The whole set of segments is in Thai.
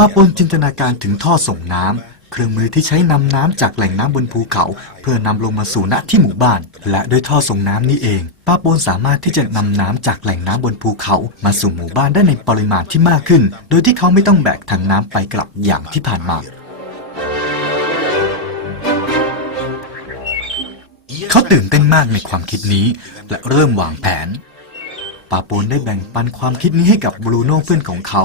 ปาปนจินตนาการถึงท่อส่งน้ำเครื่องมือที่ใช้นำน้ำจากแหล่งน้ำบนภูเขา เพื่อนำลงมาสู่ณที่หมู่บ้าน และด้วยท่อส่งน้ำนี้เอง ป้าปนสามารถที่จะนำน้ำจากแหล่งน้ำบนภูเขา มาสู่หมู่บ้านได้ในปริมาณที่มากขึ้น โดยที่เขาไม่ต้องแบกถังน้ำไปกลับอย่างที่ผ่านมาเขาตื่นเต้นมากในความคิดนี้ และเริ่มวางแผนปาโปนได้แบ่งปันความคิดนี้ให้กับบรูโน่เพื่อนของเขา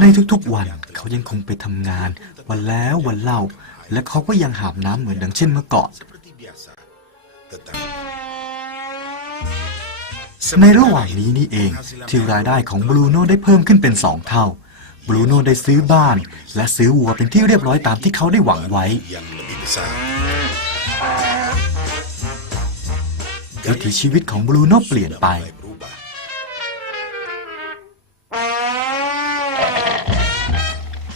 ในทุกๆวันเขายังคงไปทำงาน วันแล้ววันเล่า และเขาก็ยังหาบน้ำเหมือนดังเช่นเมื่อก่อนในระหว่างนี้นี่เอง ที่รายได้ของบรูโน่ได้เพิ่มขึ้นเป็นสองเท่าบรูโน่ได้ซื้อบ้าน และซื้อวัวเป็นที่เรียบร้อยตามที่เขาได้หวังไว้วิถีชีวิตของบรูโน่เปลี่ยนไป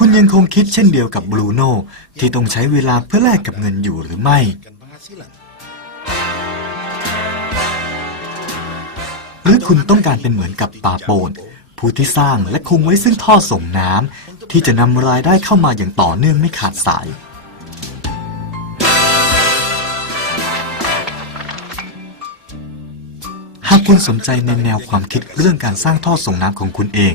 คุณยังคงคิดเช่นเดียวกับบรูโน่ที่ต้องใช้เวลาเพื่อแลกกับเงินอยู่หรือไม่ หรือคุณต้องการเป็นเหมือนกับปาโปนผู้ที่สร้างและคงไว้ซึ่งท่อส่งน้ำที่จะนำรายได้เข้ามาอย่างต่อเนื่องไม่ขาดสาย หากคุณสนใจในแนวความคิดเรื่องการสร้างท่อส่งน้ำของคุณเอง